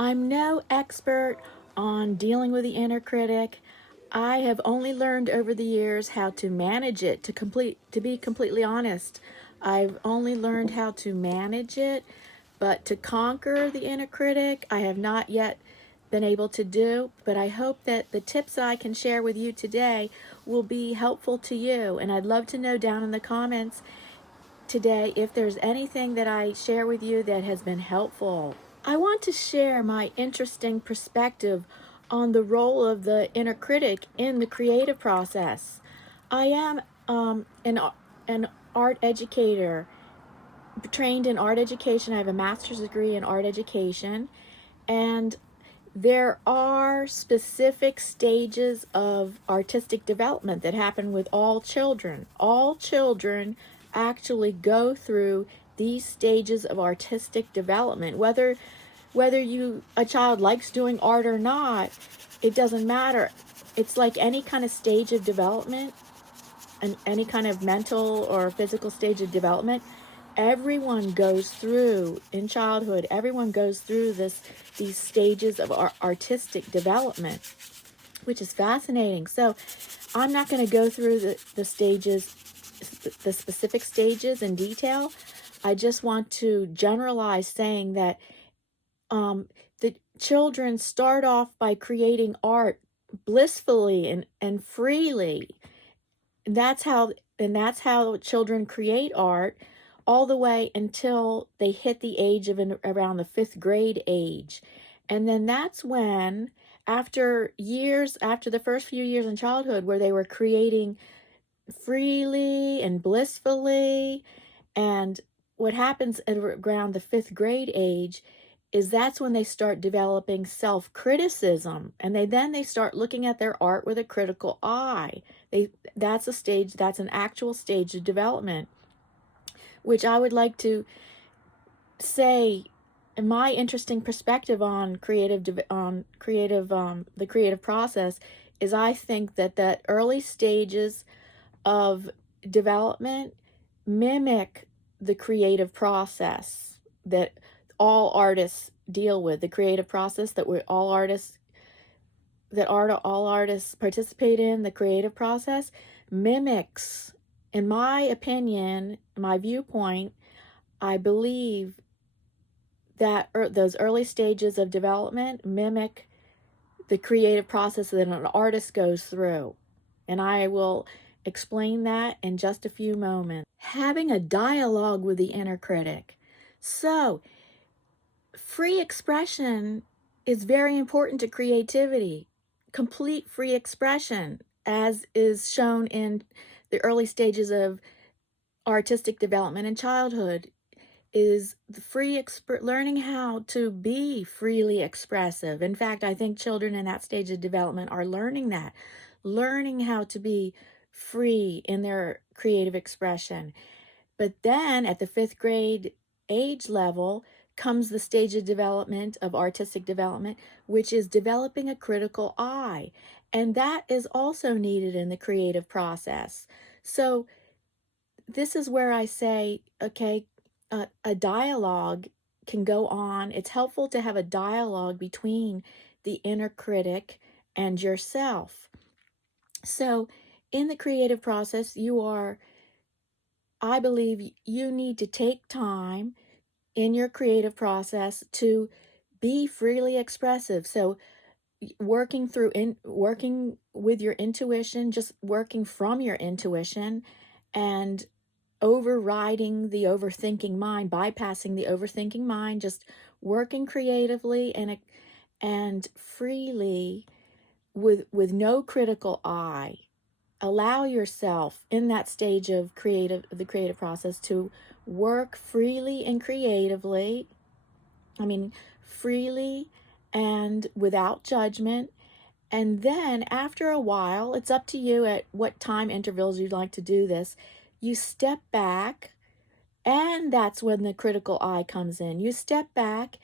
I'm no expert on dealing with the inner critic. I have only learned over the years how to manage it. To be completely honest, I've only learned how to manage it, but to conquer the inner critic, I have not yet been able to do. But I hope that the tips I can share with you today will be helpful to you. And I'd love to know down in the comments today if there's anything that I share with you that has been helpful. I want to share my interesting perspective on the role of the inner critic in the creative process. I am an art educator, trained in art education. I have a master's degree in art education, and there are specific stages of artistic development that happen with all children. All children actually go through these stages of artistic development. Whether a child likes doing art or not, it doesn't matter. It's like any kind of stage of development and any kind of mental or physical stage of development. Everyone goes through, in childhood, everyone goes through these stages of artistic development, which is fascinating. So I'm not going to go through the stages, the specific stages in detail. I just want to generalize, saying that the children start off by creating art blissfully and freely. That's how children create art, all the way until they hit the age of around the 5th grade age. And then that's when, after the first few years in childhood where they were creating freely and blissfully, and what happens at around the 5th grade age is that's when they start developing self-criticism, and they start looking at their art with a critical eye. That's an actual stage of development, which I would like to say, my interesting perspective on the creative process is, I think that early stages of development mimic the creative process that all artists deal with. The creative process that all artists participate in, the creative process mimics, in my opinion, my viewpoint, I believe that those early stages of development mimic the creative process that an artist goes through. And I will explain that in just a few moments. Having a dialogue with the inner critic. So, free expression is very important to creativity. Complete free expression, as is shown in the early stages of artistic development in childhood, is learning how to be freely expressive. In fact, I think children in that stage of development are learning how to be free in their creative expression. But then at the 5th grade age level comes the stage of development of artistic development, which is developing a critical eye. And that is also needed in the creative process. So this is where I say, okay, a dialogue can go on. It's helpful to have a dialogue between the inner critic and yourself. So in the creative process, I believe you need to take time in your creative process to be freely expressive. So working with your intuition, just working from your intuition, and overriding the overthinking mind, bypassing the overthinking mind, just working creatively and freely with no critical eye. Allow yourself in that stage of the creative process to work freely and creatively. Freely and without judgment. And then after a while, it's up to you at what time intervals you'd like to do this. You step back, and that's when the critical eye comes in. You step back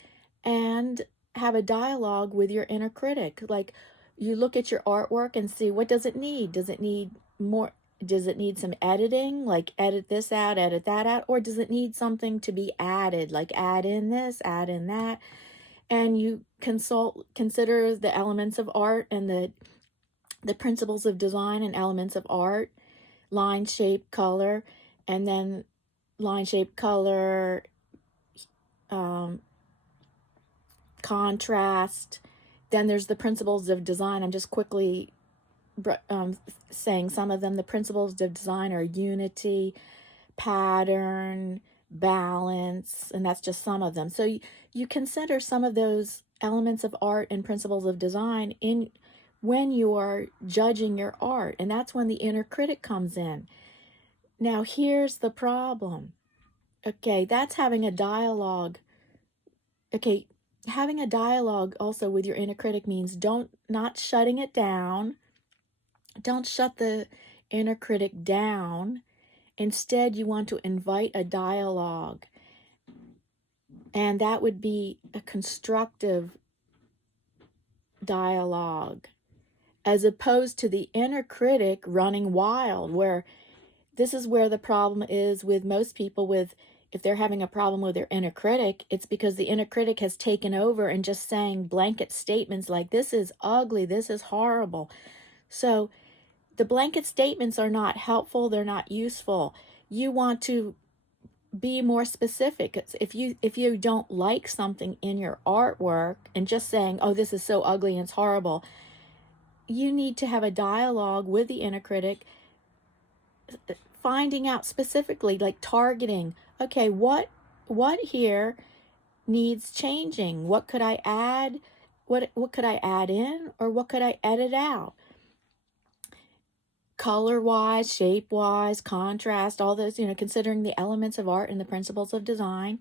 and have a dialogue with your inner critic. Like, you look at your artwork and see, what does it need? Does it need more? Does it need some editing? Like, edit this out, edit that out? Or does it need something to be added? Like, add in this, add in that? And you consider the elements of art and the principles of design and elements of art, line, shape, color, and then line, shape, color, contrast. Then there's the principles of design. I'm just quickly saying some of them. The principles of design are unity, pattern, balance, and that's just some of them. So you consider some of those elements of art and principles of design in when you are judging your art, and that's when the inner critic comes in. Now here's the problem. Okay, that's having a dialogue. Okay, having a dialogue also with your inner critic means not shutting it down. Don't shut the inner critic down. Instead, you want to invite a dialogue. And that would be a constructive dialogue, as opposed to the inner critic running wild, where this is where the problem is with most people. If they're having a problem with their inner critic, it's because the inner critic has taken over and just saying blanket statements like, this is ugly, this is horrible. So the blanket statements are not helpful, they're not useful. You want to be more specific. If you don't like something in your artwork and just saying, oh, this is so ugly and it's horrible, you need to have a dialogue with the inner critic, finding out specifically, like targeting, okay, what here needs changing? What could I add? What could I add in, or what could I edit out? Color-wise, shape-wise, contrast, all those, considering the elements of art and the principles of design,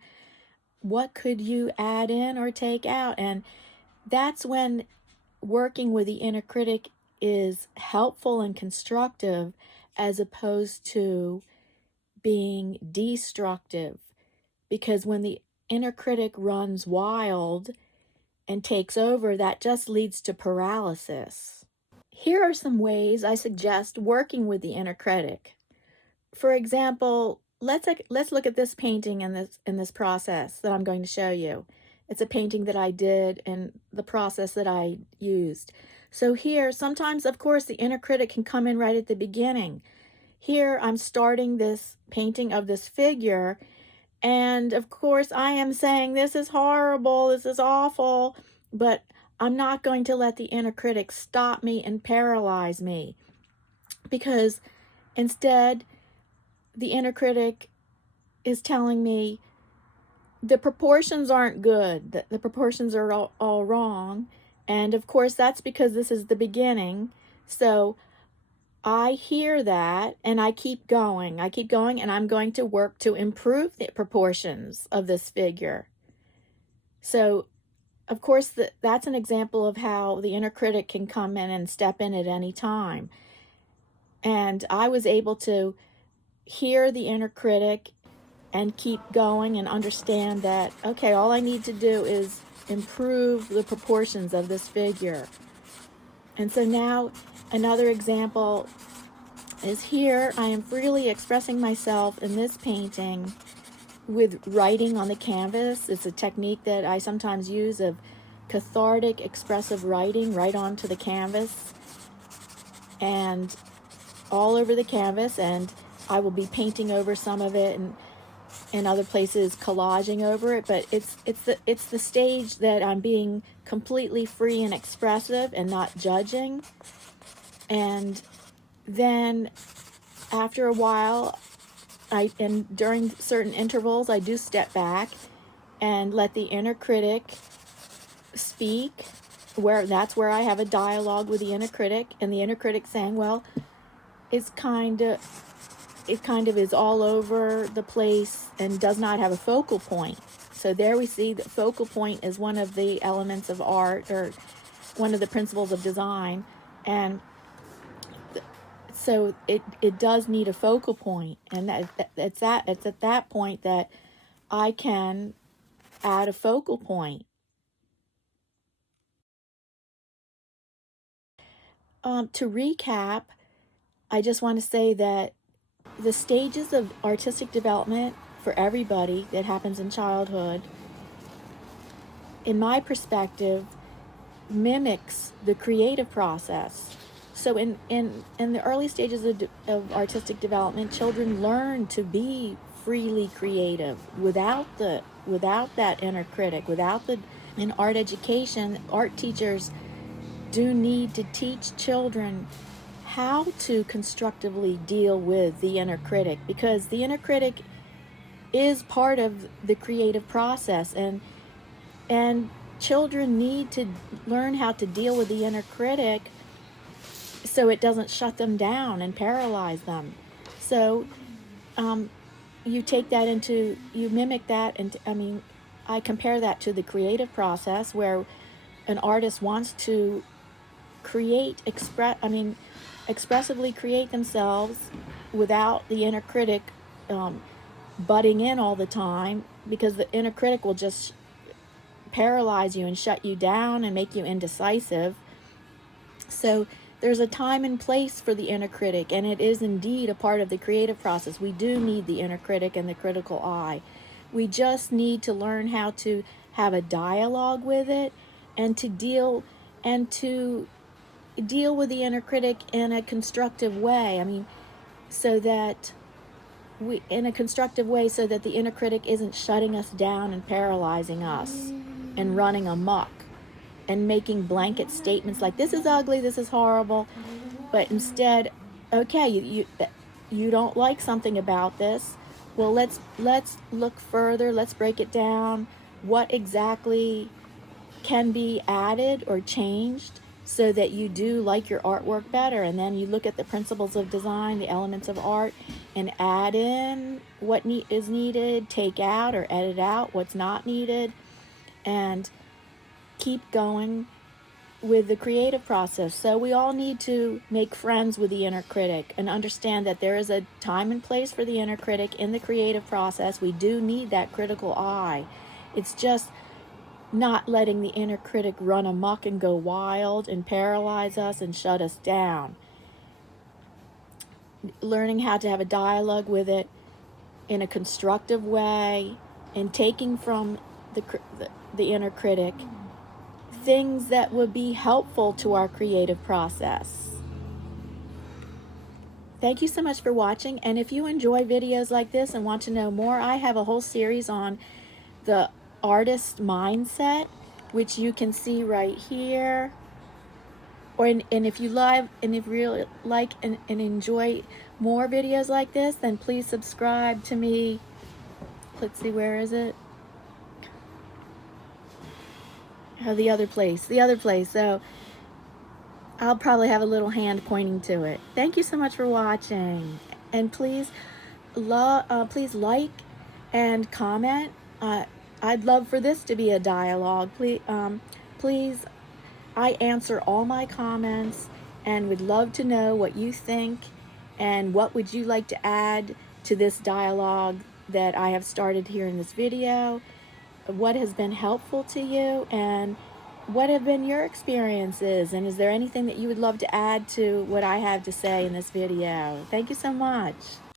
what could you add in or take out? And that's when working with the inner critic is helpful and constructive, as opposed to being destructive. Because when the inner critic runs wild and takes over, that just leads to paralysis. Here are some ways I suggest working with the inner critic. For example, let's look at this painting in this process that I'm going to show you. It's a painting that I did and the process that I used. So here, sometimes, of course, the inner critic can come in right at the beginning. Here, I'm starting this painting of this figure, and of course, I am saying, this is horrible, this is awful, but I'm not going to let the inner critic stop me and paralyze me, because instead, the inner critic is telling me the proportions aren't good, the proportions are all wrong, and of course, that's because this is the beginning. So I hear that and I keep going, and I'm going to work to improve the proportions of this figure. So of course, that's an example of how the inner critic can come in and step in at any time. And I was able to hear the inner critic and keep going and understand that, okay, all I need to do is improve the proportions of this figure. And so now another example is here. I am freely expressing myself in this painting with writing on the canvas. It's a technique that I sometimes use, of cathartic expressive writing right onto the canvas and all over the canvas, and I will be painting over some of it and in other places collaging over it, but it's the stage that I'm being completely free and expressive and not judging. And then after a while, and during certain intervals, I do step back and let the inner critic speak, that's where I have a dialogue with the inner critic, and the inner critic saying, well, it kind of is all over the place and does not have a focal point. So there we see that focal point is one of the elements of art, or one of the principles of design, and so it does need a focal point, and it's at that point that I can add a focal point. To recap, I just want to say that the stages of artistic development for everybody that happens in childhood in my perspective, mimics the creative process. So in the early stages of artistic development, children learn to be freely creative without that inner critic, in art education, art teachers do need to teach children how to constructively deal with the inner critic, because the inner critic is part of the creative process, and children need to learn how to deal with the inner critic so it doesn't shut them down and paralyze them. So you mimic that, and I compare that to the creative process, where an artist wants to expressively create themselves without the inner critic butting in all the time, because the inner critic will just paralyze you and shut you down and make you indecisive. So there's a time and place for the inner critic, and it is indeed a part of the creative process. We do need the inner critic and the critical eye. We just need to learn how to have a dialogue with it, and to deal with the inner critic in a constructive way. So that the inner critic isn't shutting us down and paralyzing us and running amok and making blanket statements like, this is ugly, this is horrible. But instead, okay, you don't like something about this. Well, let's look further. Let's break it down. What exactly can be added or changed so that you do like your artwork better? And then you look at the principles of design, the elements of art, and add in what is needed, take out or edit out what's not needed, and keep going with the creative process. So we all need to make friends with the inner critic and understand that there is a time and place for the inner critic in the creative process. We do need that critical eye. It's just not letting the inner critic run amok and go wild and paralyze us and shut us down. Learning how to have a dialogue with it in a constructive way, and taking from the inner critic things that would be helpful to our creative process. Thank you so much for watching, and if you enjoy videos like this and want to know more, I have a whole series on the artist mindset, which you can see right here. And if you really like and enjoy more videos like this, then please subscribe to me. Let's see, where is it? Oh, the other place. So I'll probably have a little hand pointing to it. Thank you so much for watching, and please like and comment. I'd love for this to be a dialogue. Please, I answer all my comments and would love to know what you think, and what would you like to add to this dialogue that I have started here in this video. What has been helpful to you, and what have been your experiences, and is there anything that you would love to add to what I have to say in this video? Thank you so much.